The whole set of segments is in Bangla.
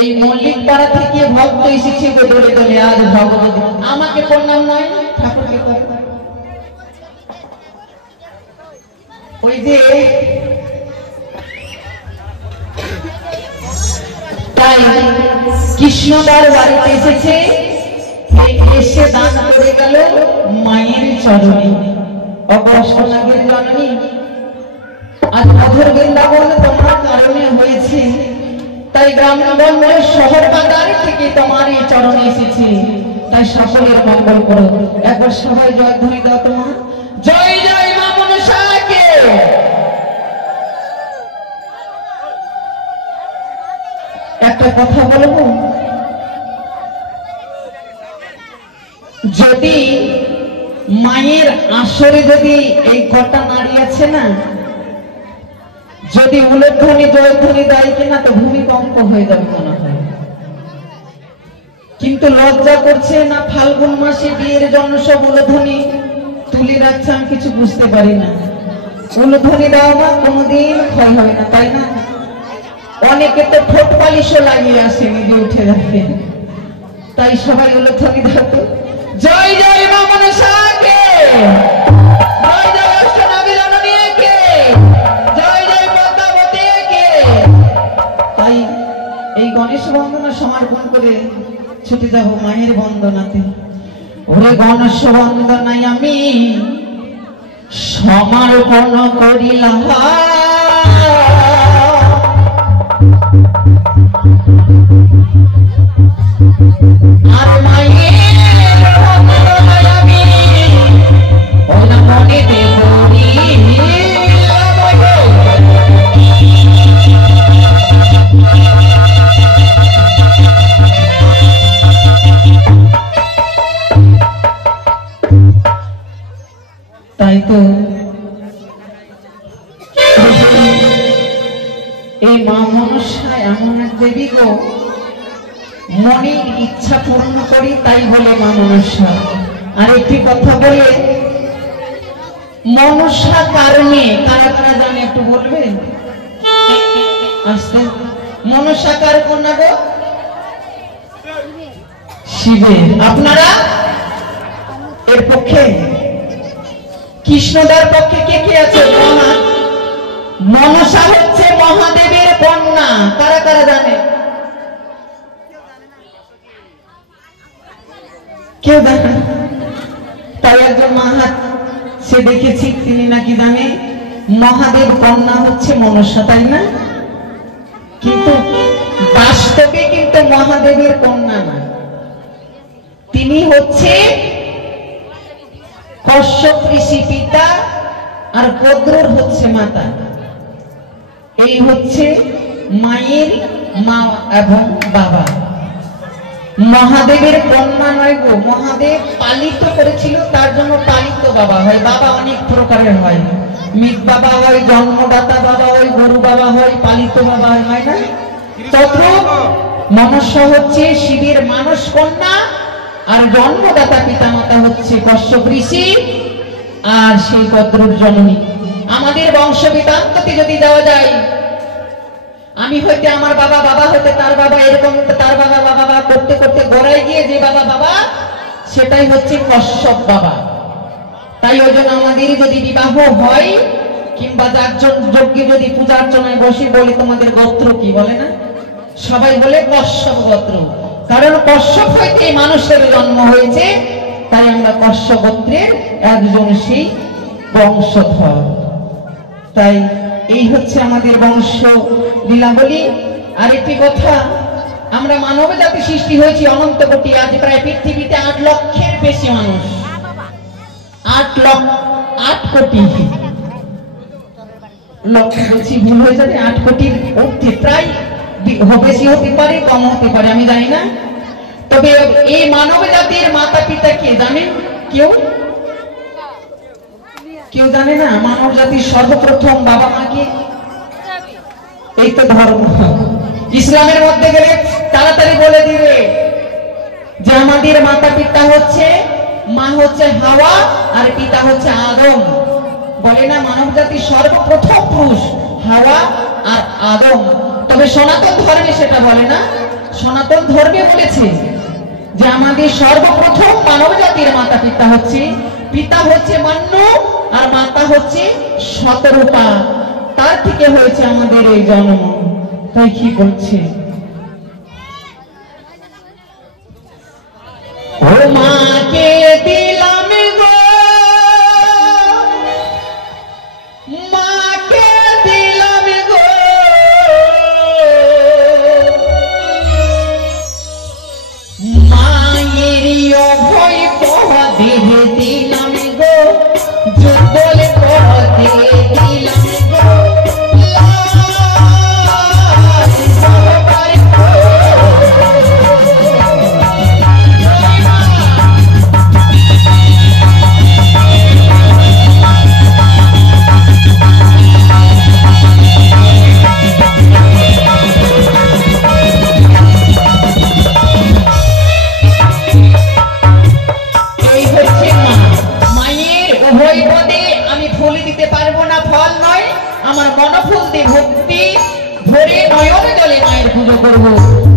এই মল্লিক পাড়া থেকে ভক্ত এসেছে দলে দলে আজ ভগবতী আমাকে প্রণাম নয় ঠাকুরকে ওই যে তাই কৃষ্ণদার বাড়িতে এসেছে এসে দান করে গেল মায়ের চরণে অবশ্যনাগের জননী আজ মধুর বৃন্দাবন তোমার কারণে হয়েছে তাই গ্রামগঞ্জের শহর বাজার থেকে তোমার এই চরণে এসেছে তাই সকলের মঙ্গল করো একবার সবাই জয়ধ্বনি দাও তোমার জয় জয় মা মনসাকে একটা কথা বলবো যদি মায়ের আসরে যদি এই কটা নারী আছে না যদি উলধ্বনি জয়ধ্বনি দেয় কিনা তো ভূমিকম্প হয়ে যাবে মনে হয় কিন্তু লজ্জা করছে না ফাল্গুন মাসে বিয়ের জন্য সব উলধ্বনি তুলে রাখছে আমি কিছু বুঝতে পারি না উলধ্বনি দেওয়া বা কোনোদিন ক্ষয় হবে না তাই না অনেকে তো ঠোঁট পালিশও লাগিয়ে আসে নিজে উঠে যাবে তাই সবাই উলধ্বনি দাও তো জয় জয় মা মনসাকে জয় জয় অষ্টনাগী জননীকে জয় জয় পদ্মাবতীকে তাই এই গণেশ বন্দনা সমর্পণ করে ছুটে যাব মায়ের বন্দনাতে ওরে গণেশ বন্দনায় আমি সমর্পণ করিলাম আর মায়ের বন্দনায় আমি ওনা মনেতে তাই তো এই মা মনসা এমন এক দেবী গো মনের ইচ্ছা পূর্ণ করি তাই বলে মা মনসা আর একটি কথা বলে মনসা কারণে কারা কারা জানে একটু বলবে আস্তে মনসা কার কন্যা গো শিবের আপনারা এর পক্ষে কৃষ্ণদার পক্ষে কে কে আছে মনসা হচ্ছে মহাদেবের কন্যা কারা কারা জানে কেউ জানে তাই একজন মাহাত সে দেখেছি তিনি নাকি জানে মহাদেব কন্যা হচ্ছে মনসা তাই না কিন্তু বাস্তবে কিন্তু মহাদেবের কন্যা না তিনি হচ্ছে কশ্যপ ঋষি পিতা আর কদ্রুর হচ্ছে মাতা এই হচ্ছে মায়ের মা এবং বাবা মহাদেবের কন্যা নয় গো মহাদেব পালিত করেছিল তার জন্য পালিত বাবা হয় বাবা অনেক প্রকারের হয় মৃত বাবা হয় জন্মদাতা বাবা হয় গরু বাবা হয় পালিত বাবা হয় না তদ্রূপ মনসা হচ্ছে শিবের মানস কন্যা আর জন্মদাতা পিতামাতা হচ্ছে কশ্যপ ঋষি আর সেই কদ্রুর জননী আমাদের বংশ বৃত্তান্ততে যদি যাওয়া যায় আমি হইতে আমার বাবা বাবা হইতে তার বাবা এরকম তার বাবা বাবা করতে করতে গড়াই গিয়ে যে বাবা বাবা সেটাই হচ্ছে কশ্যপ বাবা তাই ওই জন্য আমাদের যদি বিবাহ হয় কিংবা যার যজ্ঞে যদি পূজা অর্চনায় বসি বলে তোমাদের গোত্র কি বলে না সবাই বলে কশ্যপ গোত্র কারণ কশ্যপ হইতে মানুষের জন্ম হয়েছে তাই আমরা কশ্যপ গোত্রের একজন সেই বংশধর তাই এই হচ্ছে আমাদের বংশ লীলাবলী আর একটি কথা আমরা মানব জাতি সৃষ্টি হয়েছি অনন্ত কোটি আজ প্রায় পৃথিবীতে 8 লক্ষের বেশি মানুষ 8 কোটি লক্ষ বলছি ভুল হয়ে যাবে 8 কোটির ঊর্ধ্বে প্রায় বেশি হতে পারে কম হতে পারে আমি জানি না তবে এই মানব জাতির মাতা পিতা কে জানেন কেউ কেউ জানে না মানব জাতির সর্বপ্রথম বাবা মাকে এই তো ধর্ম ইসলামের মধ্যে গেলে তাড়াতাড়ি বলে দিবে যে আমাদের মাতা পিতা হচ্ছে মা হচ্ছে হাওয়া আর পিতা হচ্ছে আদম বলে না মানব জাতির সর্বপ্রথম পুরুষ হাওয়া আর আদম, তবে সনাতন ধর্মে সেটা বলে না। সনাতন ধর্মে বলেছে যে আমাদের সর্বপ্রথম মানব জাতির মাতা পিতা হচ্ছে মান্য আর মাতা হচ্ছে শতরূপা, তার থেকে হয়েছে আমাদের এই জন্ম। তাই কি করছে ও মাকে দিলাম গো, মাকে দিলাম গো, মায়ের অভয় পদে দিলাম গো, যুগল পদে দিলাম গো, আমার মনফুল দিয়ে ভক্তি ভরে নয়ন জলে মায়ের পুজো করবো।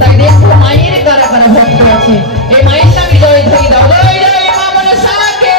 তাই দেখো মায়ের কারা কারা ভক্ত আছে, এই মায়ের নামে জয় ধরি দাও, জয় জয় মা মনসাকে।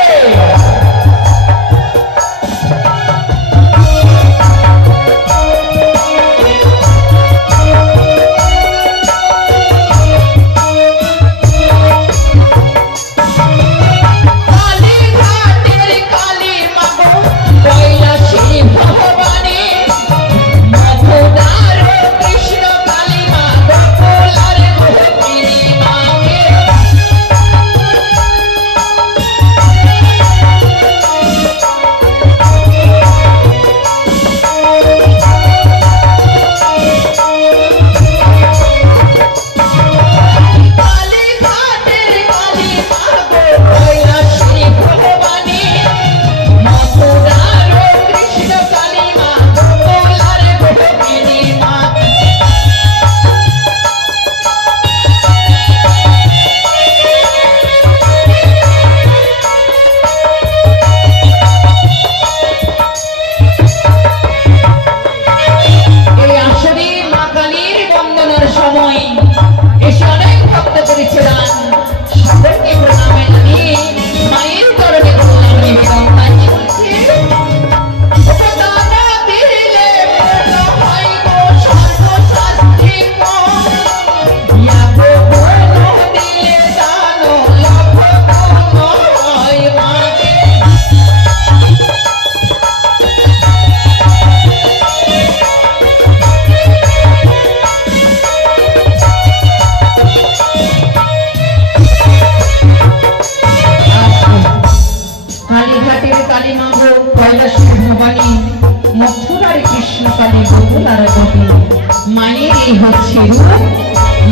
মায়ের এই হচ্ছে রূপ,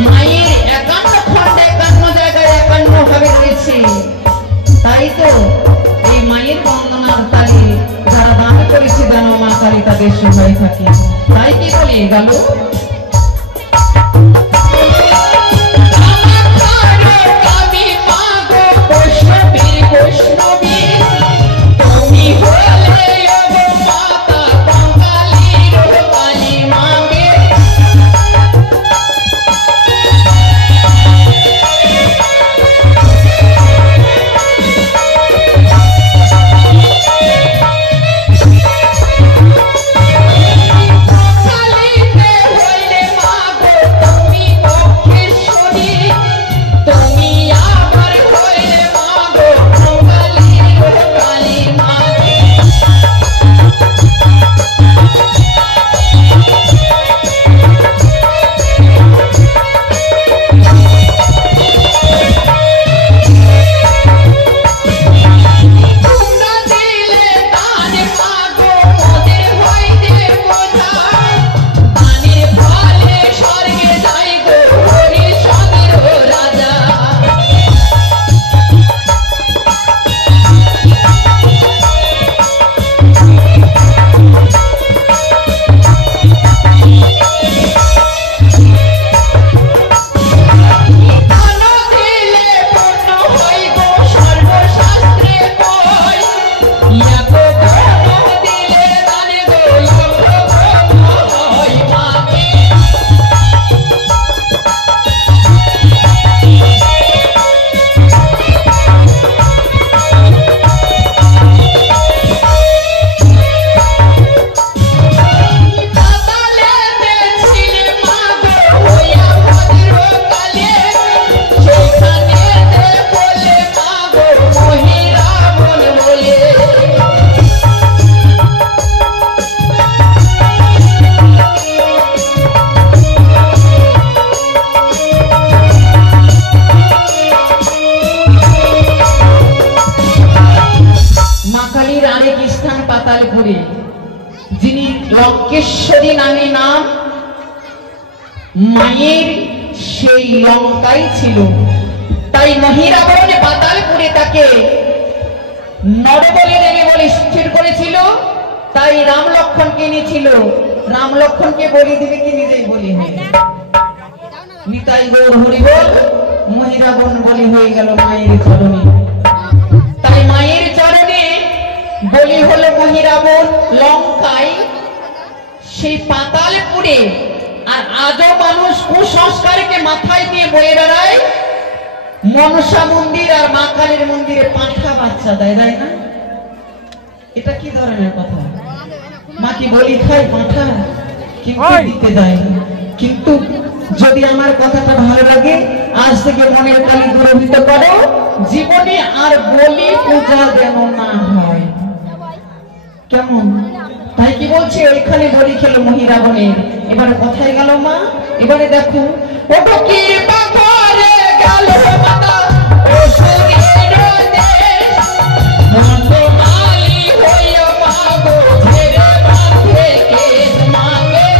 মায়ের একান্ন খণ্ডে একান্ন জায়গায় একান্ন ভাবে রয়েছে। তাই তো এই মায়ের বন্দনার তালে যারা দান করেছে দান মা কালী তাদের সহায় থাকে। তাই কি বলে গেল কালীর আরেক স্থান পাতালপুরে, যিনি লঙ্কেশ্বরী নামে নাম, মায়ের সেই লঙ্কাই ছিল। তাই মহিরাবণ পাতালপুরে তাকে নরবলি দেবে বলে স্থির করেছিল। তাই রাম লক্ষণকে নিয়েছিল, রাম লক্ষণকে বলি দিবে কি নিজেই বলি হয়ে নিতাই গৌর হরি বল। মহিরাবণ বলি হয়ে গেল মায়ের চরণে। তাই মায়ের চরণে বলি হলো মহিরাবণ লঙ্কায়, সেই পাতালপুরে। আর আজও মানুষ কুসংস্কারকে মাথায় নিয়ে বয়ে বেড়ায়, মনসা মন্দির আর মা কালীর মন্দিরে পাঁঠা বাচ্চা দেয়, দেয় না? এটা কি ধরনের কথা? মা কি বলি খাই পাঁঠা, কিন্তু দিতে যায় না। কিন্তু যদি আমার কথাটা ভালো লাগে, আজ থেকে মনের কালী দুরভিত করো, জীবনে আর বলি পূজা যেন না হয়। কেমন? তাই কি বলছে, ওইখানে বলি খেলো মহিরাবণের। এবারে কোথায় গেল মা? এবারে দেখো, ওটো কি বাবারে গেল মাতা অসুরের দেশ, মন্দ মালি হইয়া মাগো ছেড়ে বাঁধে কেশ মাগে।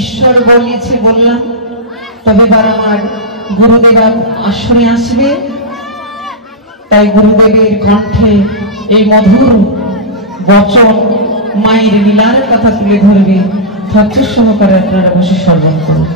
ঈশ্বর বলেছে বললাম। তবে এবার আমার গুরুদেব আসরে আসবে, তাই গুরুদেবের কণ্ঠে এই মধুর বচন মায়ের লীলার কথা তুলে ধরবে। ধৈর্য সহকারে আপনারা বসে শ্রবণ করুন।